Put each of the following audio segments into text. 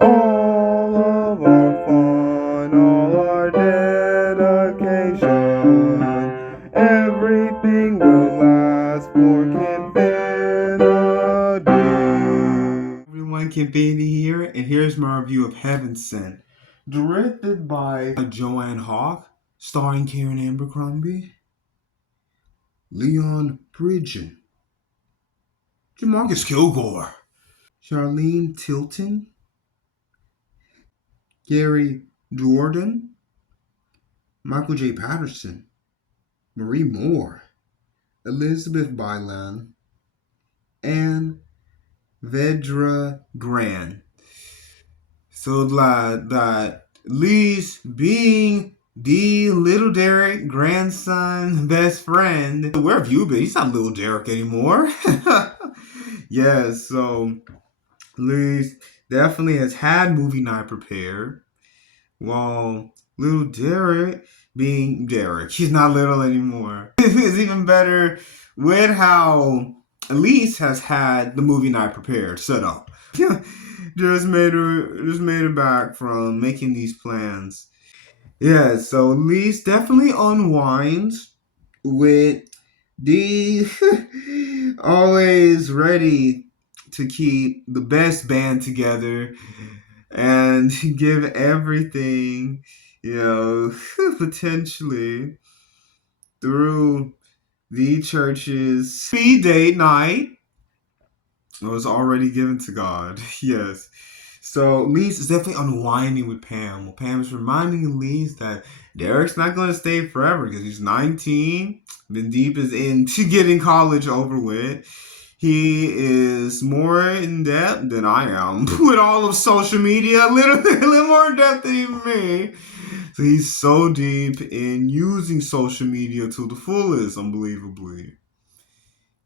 All of our fun, all our dedication, everything will last for Kinfinity. Everyone, Kinfinity here, and here's my review of Heaven Sent, directed by Joanne Hawke, starring Karen Abercrombie, Leon Bridgen, Jamarcus Kilgore, Charlene Tilton, Gary Jordan, Michael J. Patterson, Marie Moore, Elizabeth Byland, and Vedra Gran. So that Lee's being the little Derek grandson best friend. Where have you been? He's not little Derek anymore. Yes, so Lee's definitely has had movie night prepared. While little Derek being Derek, he's not little anymore. It's even better with how Elise has had the movie night prepared, set up. just made her back from making these plans. Yeah, so Elise definitely unwinds with the always ready to keep the best band together and give everything, potentially through the church's speed date night was already given to God. Yes. So Lise is definitely unwinding with Pam. Well, Pam is reminding Lise that Derek's not going to stay forever because he's 19. Been deep is into getting college over with. He is more in depth than I am with all of social media, a little more in depth than even me. So he's so deep in using social media to the fullest, unbelievably.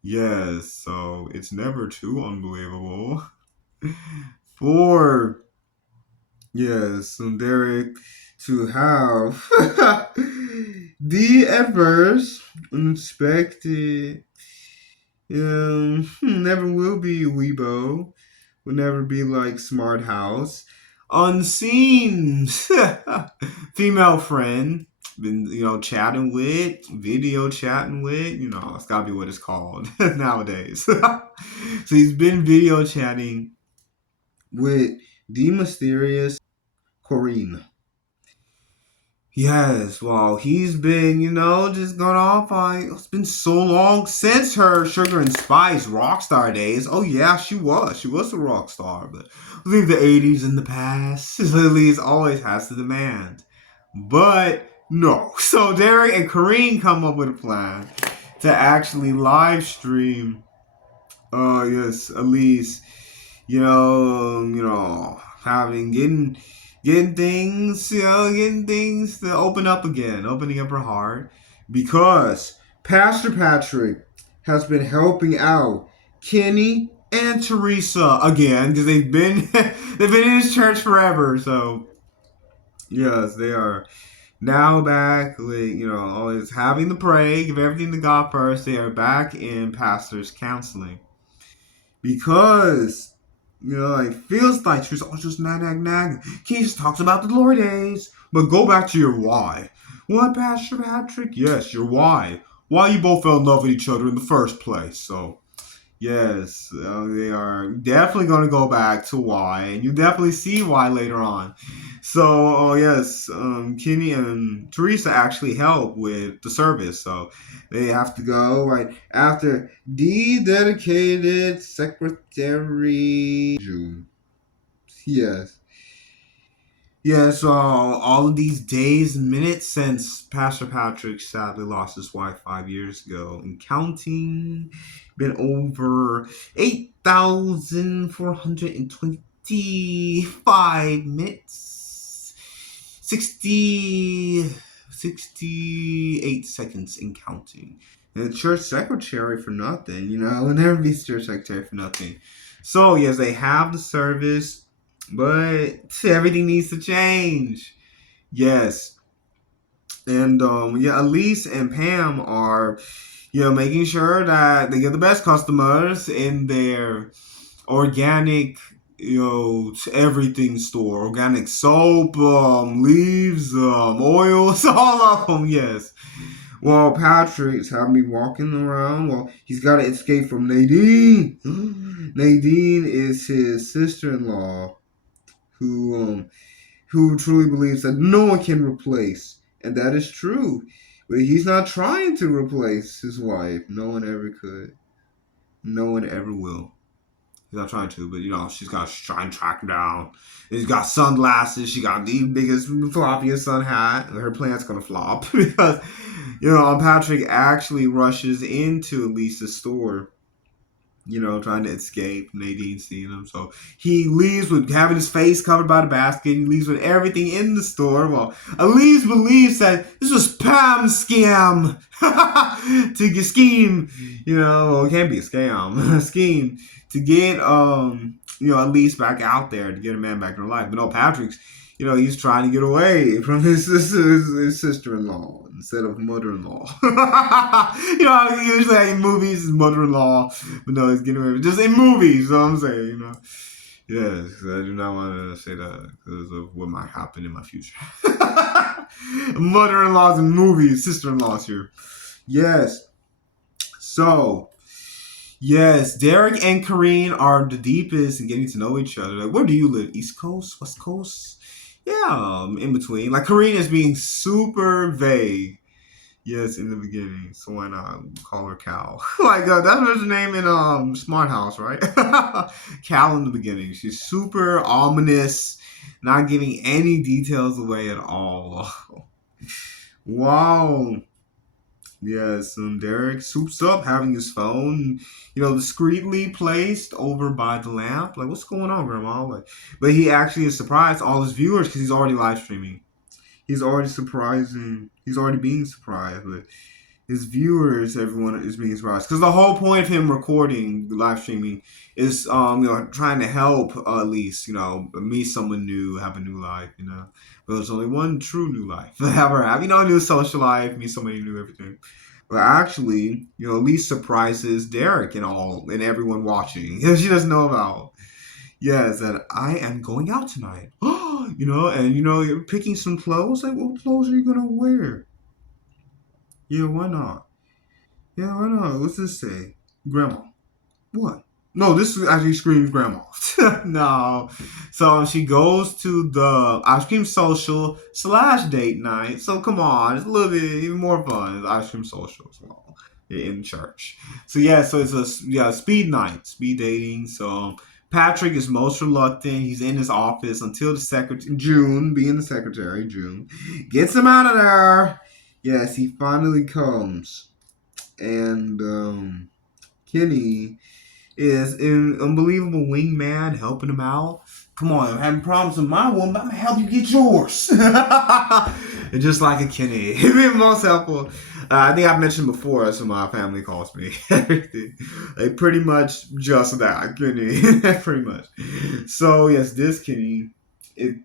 Yes, so it's never too unbelievable. For yes, and Derek to have the adverse, unexpected, never will be Weibo, will never be like Smart House, unseen female friend, been chatting with, video chatting with, it's gotta be what it's called nowadays. So he's been video chatting with the mysterious Corinne. Yes, well, he's been, just gone off. It's been so long since her Sugar and Spice rock star days. Oh, yeah, she was. She was a rock star, but leave the 80s in the past. Lily's always has the demand. But no. So Derek and Corinne come up with a plan to actually live stream, yes, Elise, having getting things to open up again, opening up her heart, because Pastor Patrick has been helping out Kenny and Teresa again because they've been in his church forever. So yes, they are now back with always having to pray, give everything to God first. They are back in pastor's counseling because it feels like she's always just nag. He just talks about the glory days. But go back to your why. What, Pastor Patrick? Yes, your why. Why you both fell in love with each other in the first place. So, yes, they are definitely going to go back to why. And you definitely see why later on. So, oh yes, Kenny and Teresa actually help with the service. So they have to go right after the dedicated secretary. June. Yes. Yes, all of these days and minutes since Pastor Patrick sadly lost his wife 5 years ago and counting, been over 8,425 minutes, 68 seconds and counting. And the church secretary for nothing, will never be church secretary for nothing. So, yes, they have the service, but everything needs to change. Yes. And Elise and Pam are, making sure that they get the best customers in their organic everything store, organic soap, leaves, oils, all of them. Yes. Well, Patrick's having me walking around. Well, he's got to escape from Nadine. Nadine is his sister-in-law, who truly believes that no one can replace, and that is true. But he's not trying to replace his wife. No one ever could. No one ever will. He's not trying to, but she's got to try and track him down. She's got sunglasses. She got the biggest, floppiest sun hat. Her plan's gonna flop because Patrick actually rushes into Lisa's store, trying to escape. Nadine seeing him. So he leaves with having his face covered by the basket. He leaves with everything in the store. Well, Elise believes that this was Pam's scam to get scheme. It can't be a scam. A scheme to get Elise back out there, to get a man back in her life. But no, Patrick's he's trying to get away from his sister-in-law instead of mother-in-law. Usually in movies, his mother-in-law, but no, he's getting away. Just in movies, so I'm saying, Yes, I do not want to say that because of what might happen in my future. Mother-in-laws in movies, sister-in-laws here. Yes. So, yes, Derek and Karine are the deepest in getting to know each other. Like, where do you live? East Coast? West Coast? Yeah, in between. Like, Karine is being super vague. Yes, in the beginning. So why not call her Cal? Like, that was her name in Smart House, right? Cal in the beginning. She's super ominous, not giving any details away at all. Wow. Yes, and Derek soups up, having his phone, discreetly placed over by the lamp. Like, what's going on, Grandma? Like, but he actually is surprised all his viewers because he's already live streaming. He's already surprising. He's already being surprised, but his viewers, everyone is being surprised because the whole point of him recording the live streaming is, trying to help at least, meet someone new, have a new life, But there's only one true new life to ever have, a new social life, meet somebody new, everything. But actually, Elise surprises Derek and everyone watching. She doesn't know about. Yes, that I am going out tonight. And you're picking some clothes. Like, what clothes are you gonna wear? Yeah, why not? Yeah, why not? What's this say? Grandma. What? No, this actually screams grandma. No. So she goes to the ice cream social / date night. So come on, it's a little bit even more fun. It's ice cream social as well in church. So yeah, so it's a speed night, speed dating. So Patrick is most reluctant. He's in his office until the secretary, June, being the secretary, June, gets him out of there. Yes, he finally comes. And Kenny is an unbelievable wingman helping him out. Come on, I'm having problems with my one, but I'm going to help you get yours. And just like a Kenny. He's been most helpful. I think I've mentioned before, that's what my family calls me. Everything. Like, pretty much just that, Kenny. Pretty much. So, yes, this Kenny, it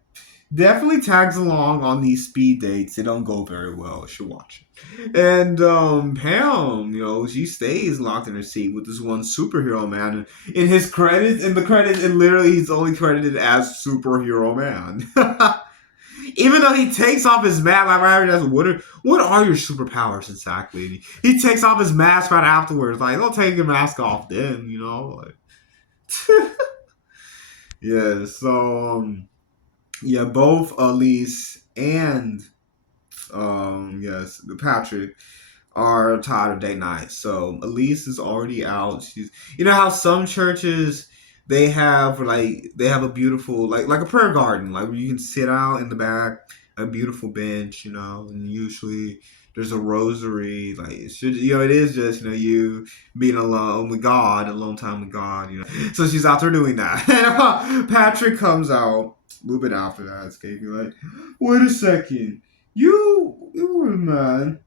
definitely tags along on these speed dates. They don't go very well. You should watch it. And Pam, she stays locked in her seat with this one superhero man. And in the credits, and literally he's only credited as superhero man. Even though he takes off his mask, what are your superpowers exactly? And he takes off his mask right afterwards. Like, don't take your mask off then, like. Yeah. So both Elise and Patrick are tired of date night. So Elise is already out. She's, how some churches they have a beautiful like a prayer garden, like where you can sit out in the back, a beautiful bench, and usually there's a rosary. Like it is just you being alone with God, alone time with God. So she's out there doing that. And Patrick comes out a little bit after that, escaping. Like, wait a second. You were the man.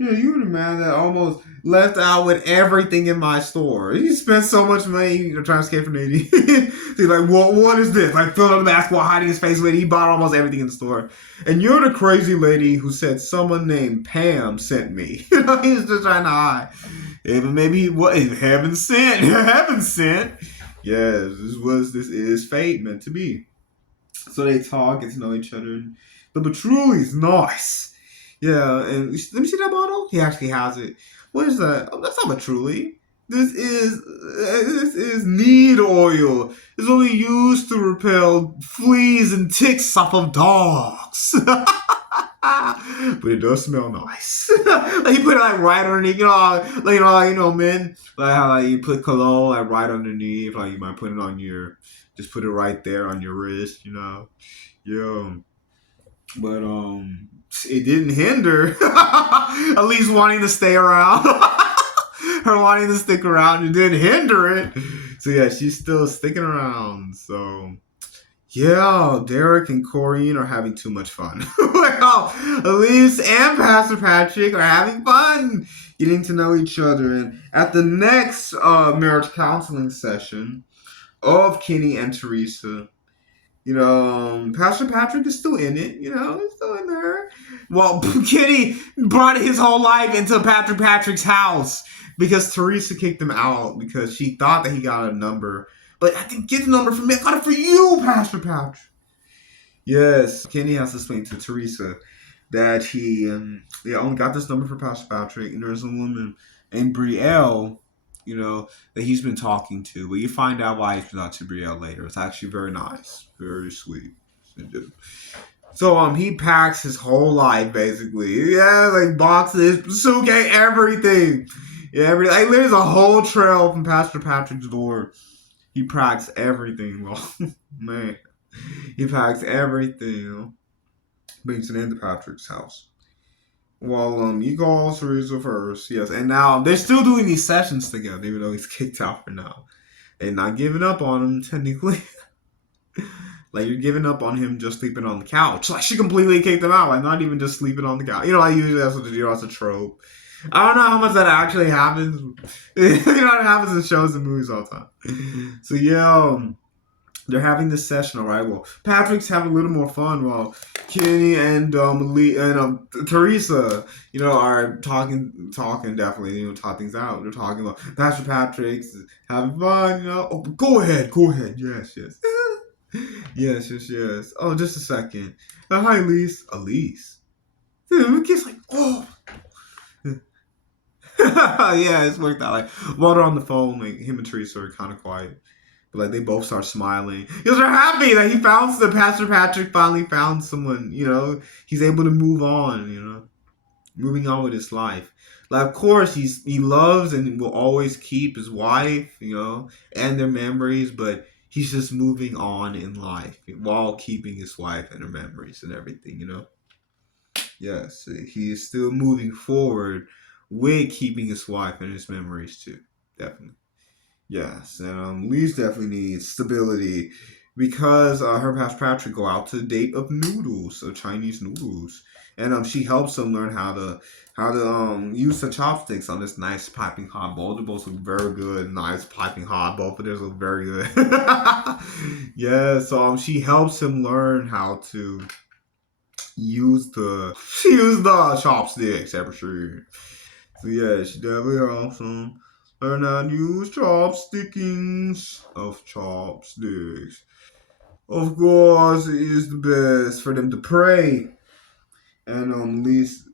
Yeah, you were the man that almost left out with everything in my store. You spent so much money trying to escape from Navy. He's like, what is this? Like, filled up the basketball, hiding his face with it. He bought almost everything in the store. And you're the crazy lady who said someone named Pam sent me. He's just trying to hide. Even maybe, heaven sent. Heaven sent. Yes, this is fate meant to be. So they talk, get to know each other. The patrouille's nice. Yeah, and let me see that bottle. He actually has it. What is that? Oh, that's not patchouli. This is need oil. It's only used to repel fleas and ticks off of dogs. But it does smell nice. Like you put it like right underneath, men like how like you put cologne like right underneath, like you might put it on just put it right there on your wrist, Yeah, but it didn't hinder at least wanting to stay around. Her wanting to stick around, it didn't hinder it. So yeah, she's still sticking around. So yeah, Derek and Corrine are having too much fun. Well, Elise and Pastor Patrick are having fun getting to know each other. And at the next marriage counseling session of Kenny and Teresa, Pastor Patrick is still in it. He's still in there. Well, Kenny brought his whole life into Patrick's house because Teresa kicked him out because she thought that he got a number. But I didn't get the number from me. I got it for you, Pastor Patrick. Yes, Kenny has to explain to Teresa that he only got this number for Pastor Patrick, and there's a woman named Brielle, that he's been talking to. But you find out why he's not to Brielle later. It's actually very nice, very sweet. So he packs his whole life basically. Yeah, like boxes, suitcase, everything. Yeah, like there's a whole trail from Pastor Patrick's door. He packs everything. Well, man, he packs everything. Brings it into Patrick's house. Well, you call Teresa first, yes, and now they're still doing these sessions together, even though he's kicked out for now. They're not giving up on him technically. Like you're giving up on him just sleeping on the couch. Like she completely kicked him out. Like not even just sleeping on the couch. Like usually that's what they do. That's a trope. I don't know how much that actually happens. It happens in shows and movies all the time. So yeah, they're having this session. All right. Well, Patrick's having a little more fun while Kenny and Lee and Teresa, are talking definitely. Talk things out. They're talking about Pastor Patrick's having fun. Oh, go ahead. Yes. Yes. Oh, just a second. Hi, Elise. Elise. The kid's like, oh. Yeah, it's worked out. Like, while they're on the phone, like, him and Teresa are kind of quiet. But, like, they both start smiling. Because they're happy that Pastor Patrick finally found someone, he's able to move on, moving on with his life. Like, of course, he loves and will always keep his wife, and their memories, but he's just moving on in life while keeping his wife and her memories and everything. Yes, he is still moving forward with keeping his wife and his memories too. Definitely. Yes, and Lee's definitely needs stability because her past Patrick go out to date of noodles, of Chinese noodles, and she helps him learn how to use the chopsticks on this nice piping hot bowl. They both look very good, nice piping hot. Both of theirs look very good. Yeah, so she helps him learn how to use the chopsticks ever sure. So yeah, she definitely helps him learn how to use chopstickings of chopsticks. Of course, it is the best for them to pray. And least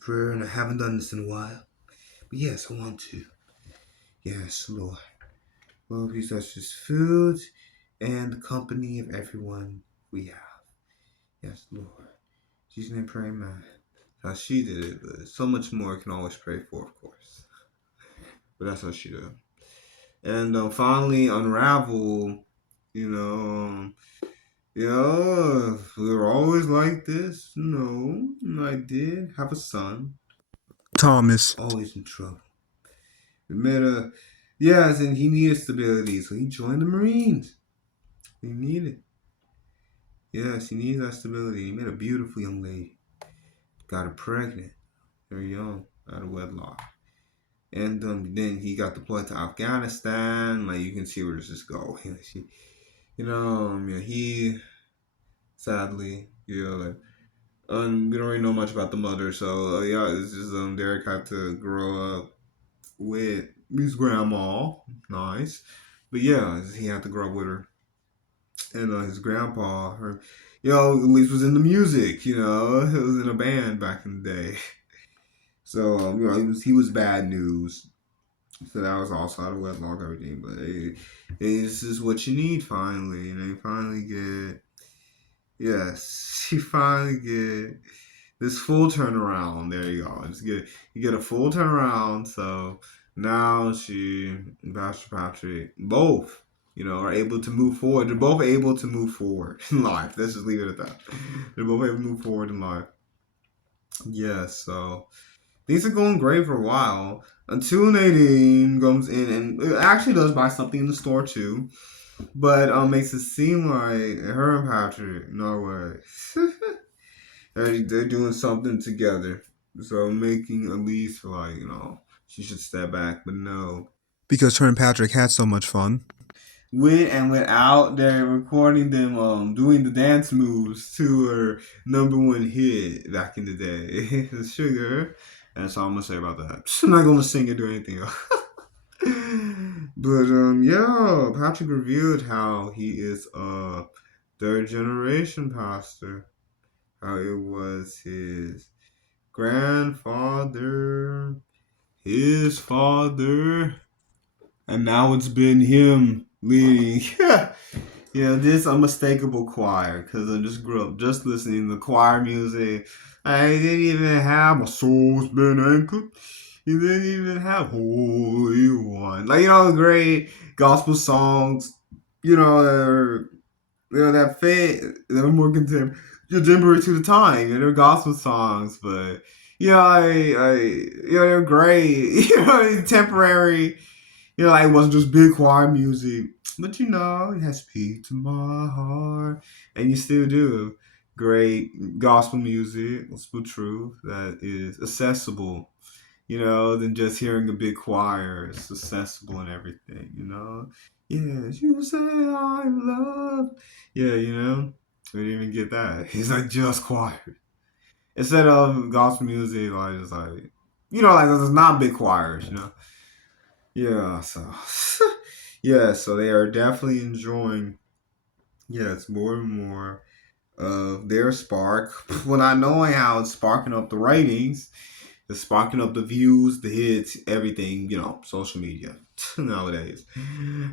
prayer, and I haven't done this in a while. But yes, I want to. Yes, Lord. Lord, please touch this food and the company of everyone we have. Yes, Lord. Jesus' name, pray, man. How she did it, but so much more can always pray for, of course. But that's how she did it. And finally, unravel. We were always like this. No, I did have a son. Thomas. Always in trouble. We met yes, and he needed stability, so he joined the Marines. He needed. Yes, he needs that stability. He met a beautiful young lady. Got her pregnant. Very young, out of wedlock. And then he got deployed to Afghanistan. Like, you can see where this is going. He sadly, we don't really know much about the mother. So it's just Derek had to grow up with his grandma. Nice. But yeah, he had to grow up with her, and his grandpa, her, at least was in the music. He was in a band back in the day. So he was bad news. So that was also out of wedlock, everything. But this is what you need finally. You finally get, yes, you finally get this full turnaround. There you go. You get a full turnaround. So now she and Pastor Patrick both, are able to move forward. They're both able to move forward in life. Let's just leave it at that. They're both able to move forward in life. Yes, so things are going great for a while until Nadine comes in and it actually does buy something in the store too, but makes it seem like her and Patrick, no way, they're doing something together. So making Elise feel like she should step back, but no, because her and Patrick had so much fun. Went out there recording them doing the dance moves to her number one hit back in the day, the Sugar. That's all I'm gonna say about that. I'm not gonna sing it or anything else. But yeah, Patrick revealed how he is a third generation pastor. How it was his grandfather, his father, and now it's been him leading. This unmistakable choir, because I just grew up just listening to choir music. I didn't even have my soul's been anchored. You didn't even have Holy One. Like, great gospel songs, that fit, that are more contemporary to the time. They're gospel songs, but, they're great. Temporary. Like it wasn't just big choir music, but it has peace to my heart, and you still do great gospel music, gospel truth that is accessible. Than just hearing a big choir. It's accessible and everything. Yes, you say I'm loved. Yeah, we didn't even get that. It's like just choir instead of gospel music, like just like like there's not big choirs. Yeah, so so they are definitely enjoying yes more and more of their spark. Well, not knowing how it's sparking up the ratings, it's sparking up the views, the hits, everything. Social media nowadays,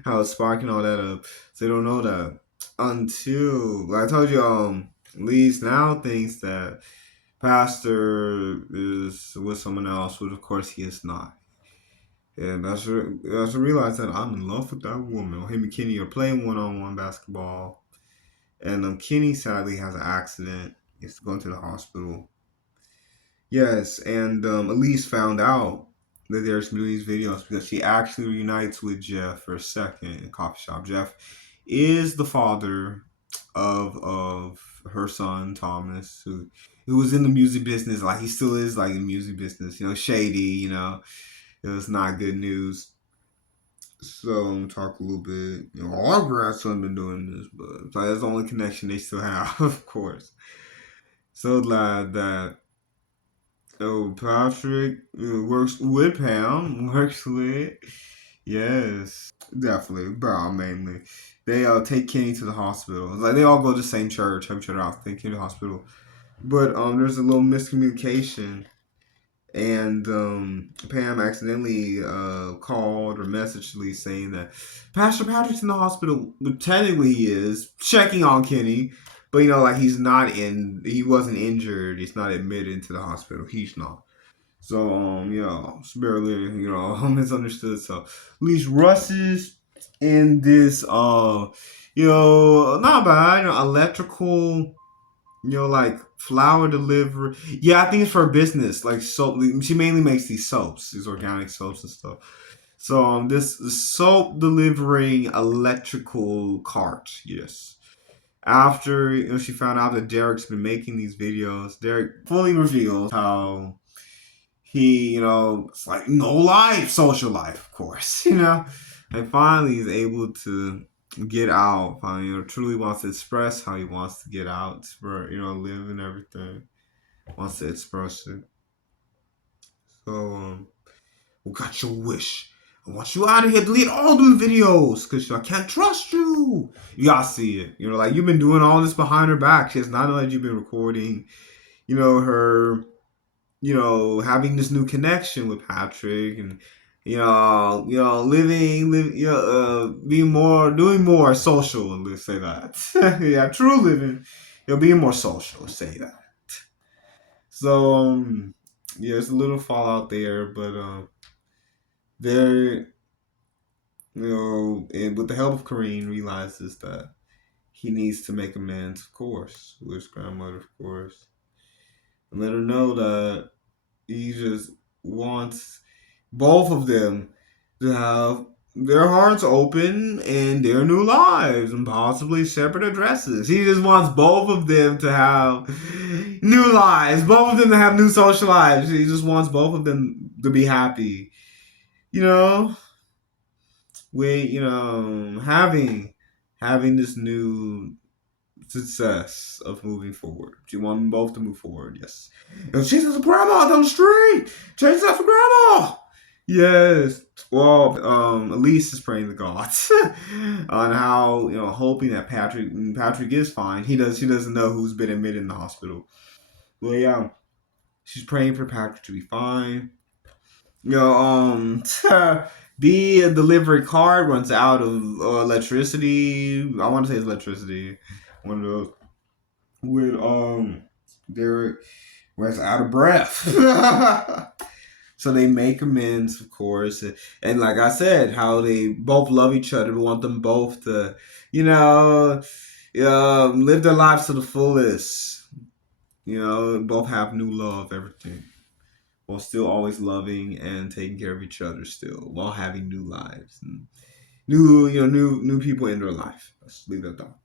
how it's sparking all that up. So they don't know that until like I told you. Lee's now thinks that Pastor is with someone else, which of course he is not. And I realized that I'm in love with that woman. Him and Kenny are playing one-on-one basketball, and Kenny sadly has an accident. He's going to the hospital. Yes, and Elise found out that there's doing these videos because she actually reunites with Jeff for a second in a coffee shop. Jeff is the father of her son Thomas, who was in the music business. Like he still is like in the music business. Shady. It was not good news. So talk a little bit. Our grandson been doing this, but that's the only connection they still have, of course. So glad that Patrick works with Pam, works with definitely Brown mainly. They take Kenny to the hospital. Like they all go to the same church, help each other out, take Kenny to the hospital. But there's a little miscommunication and Pam accidentally called or messaged Lee saying that Pastor Patrick's in the hospital. But technically, he is checking on Kenny, but like he wasn't injured. He's not admitted into the hospital. He's not. So it's barely misunderstood. So at least Russ in this not bad. Electrical like flour delivery. Yeah, I think it's for business, like soap. She mainly makes these soaps, these organic soaps and stuff. So this soap delivering electrical cart. Yes. After she found out that Derek's been making these videos, Derek fully reveals how he, it's like no life, social life, of course, and finally he's able to get out. Finally, truly wants to express how he wants to get out, for live and everything. Wants to express it. So, we got your wish. I want you out of here. Delete all them videos, cause I can't trust you. You gotta see it. Like you've been doing all this behind her back. She has not known that you've been recording. Her. Having this new connection with Patrick, and being doing more social. Let's say that. Yeah, true living. Being more social. Say that. So yeah, it's a little fallout there, but there, and with the help of Kareem, realizes that he needs to make amends, of course, with his grandmother, of course, and let her know that he just wants both of them to have their hearts open in their new lives and possibly separate addresses. He just wants both of them to have new lives, both of them to have new social lives. He just wants both of them to be happy. You know, having this new success of moving forward. Do you want them both to move forward? Yes. She's a grandma down the street. Change that for grandma. Yes. Well, Elise is praying to God on how hoping that Patrick is fine. He doesn't know who's been admitted in the hospital. Well, yeah, she's praying for Patrick to be fine. The delivery card runs out of electricity. I want to say it's electricity. One of those with they're where it's out of breath. So they make amends, of course, and like I said, how they both love each other. We want them both to, live their lives to the fullest. Both have new love, everything, while still always loving and taking care of each other, still while having new lives and new people in their life. Let's leave it at that.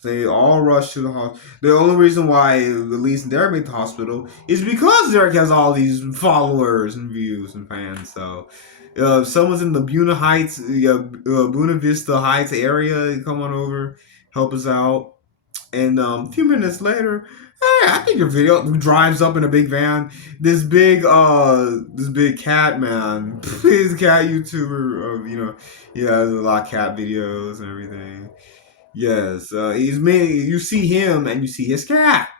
So they all rush to the hospital. The only reason why Elise and Derek made the hospital is because Derek has all these followers and views and fans. So if someone's in the Buena Vista Heights area, come on over, help us out. And a few minutes later, hey, I think your video drives up in a big van. This big cat man, he's a cat YouTuber. He has a lot of cat videos and everything. Yes, he's me. You see him and you see his cat.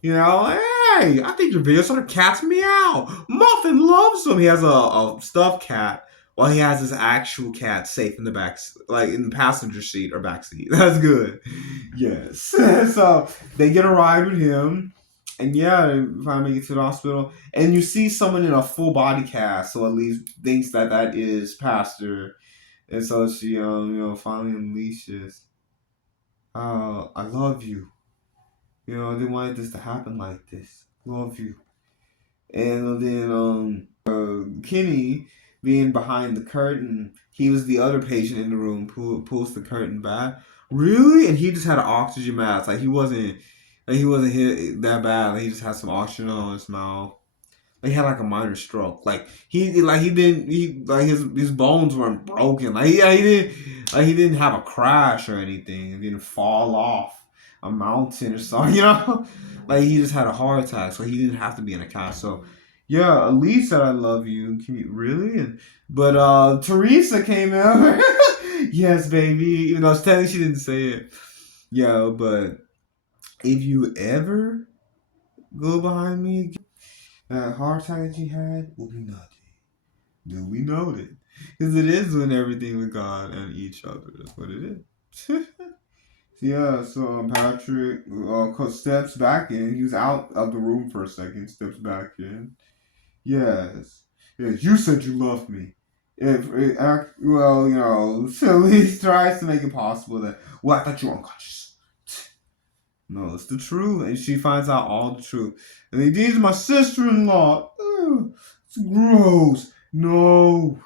Hey, I think your video sort of cat's meow. Muffin loves him. He has a stuffed cat, while he has his actual cat safe in the back, like in the passenger seat or back seat. That's good. Yes. So they get a ride with him, and yeah, they finally get to the hospital, and you see someone in a full body cast. So Elise thinks that is Pastor, and so she finally unleashes. I love you. I didn't want this to happen like this. Love you. And then Kenny, being behind the curtain, he was the other patient in the room. Pulls the curtain back. Really? And he just had an oxygen mask. Like he wasn't hit that bad. Like he just had some oxygen on his mouth. He had like a minor stroke. His bones weren't broken. He didn't have a crash or anything. He didn't fall off a mountain or something. Like he just had a heart attack, so he didn't have to be in a cast. So yeah, Elise said I love you. Can you really? But Teresa came out. Yes, baby. Even though technically she didn't say it. Yeah, but if you ever go behind me again, that heart attack that you had will be nothing. Do we know it? Because it is doing everything with God and each other. That's what it is. Yeah, so Patrick steps back in. He was out of the room for a second, steps back in. Yes. Yes, you said you loved me. So he tries to make it possible that, well, I thought you were unconscious. No, it's the truth. And she finds out all the truth. And he deems my sister-in-law. It's gross. No.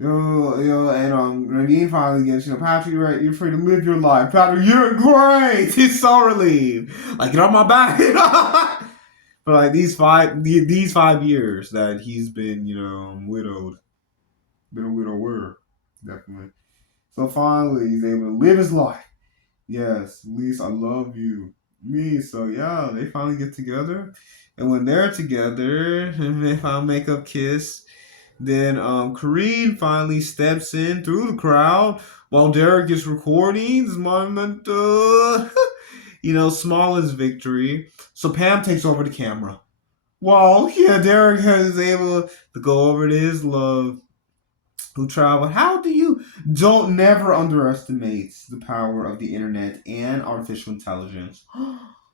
And Nadine finally gets, Patrick, you're free to live your life. Patrick, you're great. He's so relieved. Like, get on my back. For like these 5 years that he's been, widowed. Been a widower. Definitely. So finally, he's able to live his life. Yes, Lise, I love you. Me. So yeah, they finally get together. And when they're together, and they finally make up kiss. Then Kareen finally steps in through the crowd while Derek is recording this moment. Smallest victory. So Pam takes over the camera. Well, yeah, Derek is able to go over to his love who travel. How do you don't never underestimate the power of the internet and artificial intelligence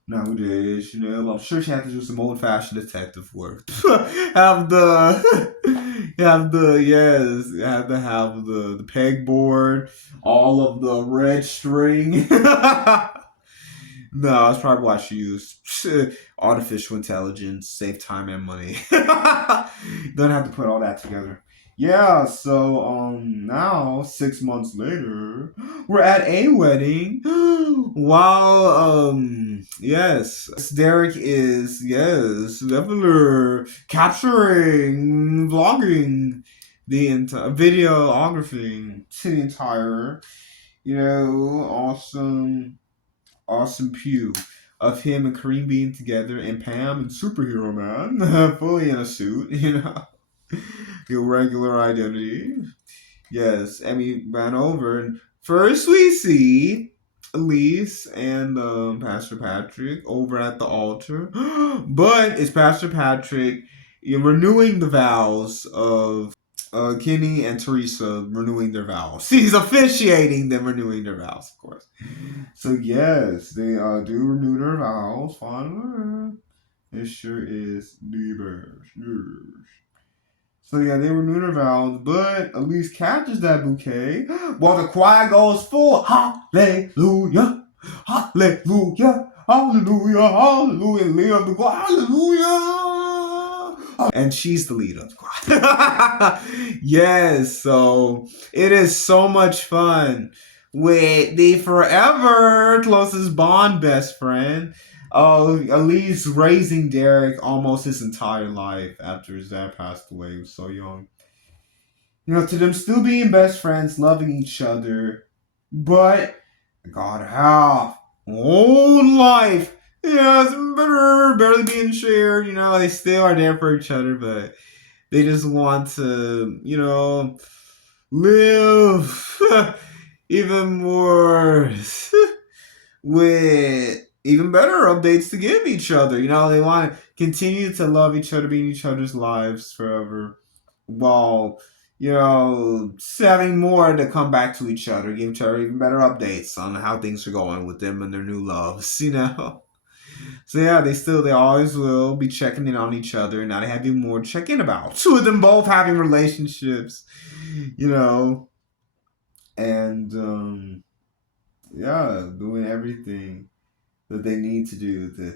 nowadays? I'm sure she had to do some old fashioned detective work. have the have to have the pegboard, all of the red string. No, that's probably why she used artificial intelligence, save time and money. Don't have to put all that together. Yeah, so now 6 months later, we're at a wedding. While yes, Derek is definitely capturing, vlogging the entire videography to the entire, awesome pew of him and Kareem being together and Pam and Superhero Man fully in a suit, your regular identity. Yes, Emmy ran over and first we see Elise and Pastor Patrick over at the altar. But it's Pastor Patrick renewing the vows of Kenny and Teresa renewing their vows. He's officiating them renewing their vows, of course. So yes, they do renew their vows. Finally, it sure is the best. Yes. So yeah, they renew their vows, but Elise catches that bouquet while the choir goes full hallelujah, hallelujah, hallelujah, hallelujah, leader of the choir, hallelujah. And she's the leader of the choir. Yes, so it is so much fun with the forever closest Bond best friend. Oh, Elise raising Derek almost his entire life after his dad passed away. He was so young. To them still being best friends, loving each other, but God half own life. Yeah, it's barely being shared. They still are there for each other, but they just want to, live even more with even better updates to give each other. They want to continue to love each other, be in each other's lives forever, while having more to come back to each other, give each other even better updates on how things are going with them and their new loves. So yeah, they always will be checking in on each other. Now they have even more to check in about. Two of them both having relationships, and yeah, doing everything that they need to do to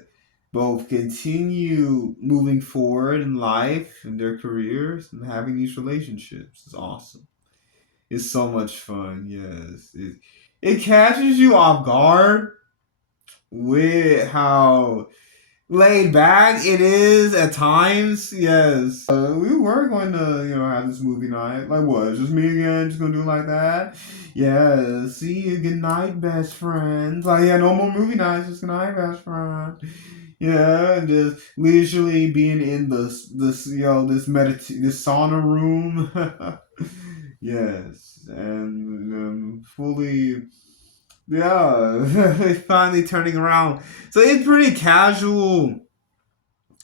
both continue moving forward in life and their careers and having these relationships. It's awesome. It's so much fun. Yes, it catches you off guard with how laid back it is at times. Yes, we were going to have this movie night. Like what? Just me again? Just gonna do it like that? Yeah. See you. Good night, best friend. Like yeah, no more movie nights. Just good night, best friend. Yeah, and just leisurely being in this this sauna room. Yes, and fully. Yeah, finally turning around. So it's pretty casual,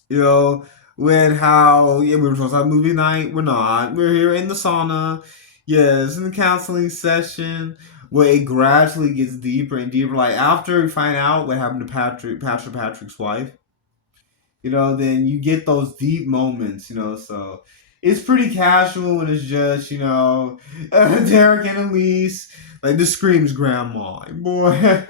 you know, with how we were supposed to have movie night. We're not. We're here in the sauna. Yes, in the counseling session where it gradually gets deeper and deeper. Like after we find out what happened to Pastor Patrick's wife, then you get those deep moments, so it's pretty casual when it's just, Derek and Elise, like the screams grandma, boy.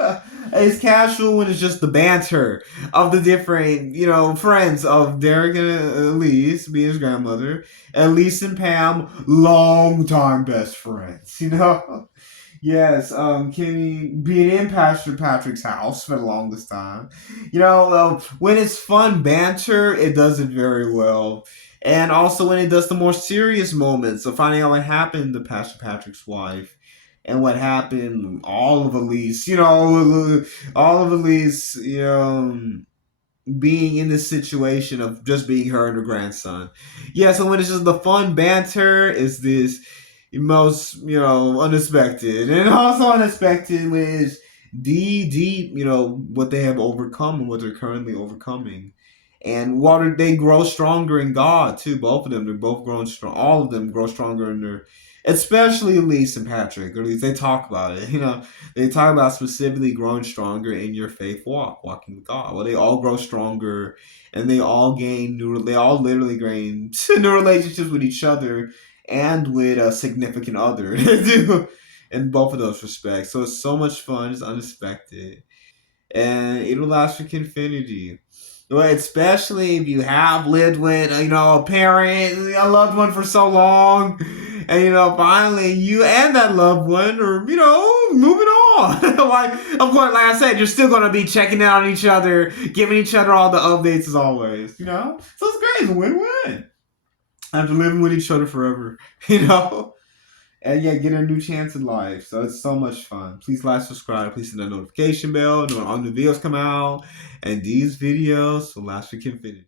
It's casual when it's just the banter of the different, friends of Derek and Elise, being his grandmother, Elise and Pam, long-time best friends. Yes, Kenny being in Pastor Patrick's house for the longest time. When it's fun banter, it does it very well. And also when it does the more serious moments of finding out what happened to Pastor Patrick's wife and what happened, all of Elise, being in this situation of just being her and her grandson. Yeah, so when it's just the fun banter is this most, unexpected. And also unexpected when it's deep, what they have overcome and what they're currently overcoming. And what they grow stronger in God too. Both of them, they're both growing strong. All of them grow stronger in their, especially Elise and Patrick. Or at least they talk about it. They talk about specifically growing stronger in your faith walk, walking with God. Well, they all grow stronger, and they all gain new. They all literally gain new relationships with each other and with a significant other. They do in both of those respects. So it's so much fun. It's unexpected, and it'll last for infinity. Well, especially if you have lived with, a parent, a loved one for so long, and finally you and that loved one are, moving on. Like, of course, like I said, you're still gonna be checking out on each other, giving each other all the updates as always. So it's great, it's a win-win. After living with each other forever, and yeah, get a new chance in life. So it's so much fun. Please like, subscribe, please hit that notification bell, know when all new videos come out. And these videos will last for infinity.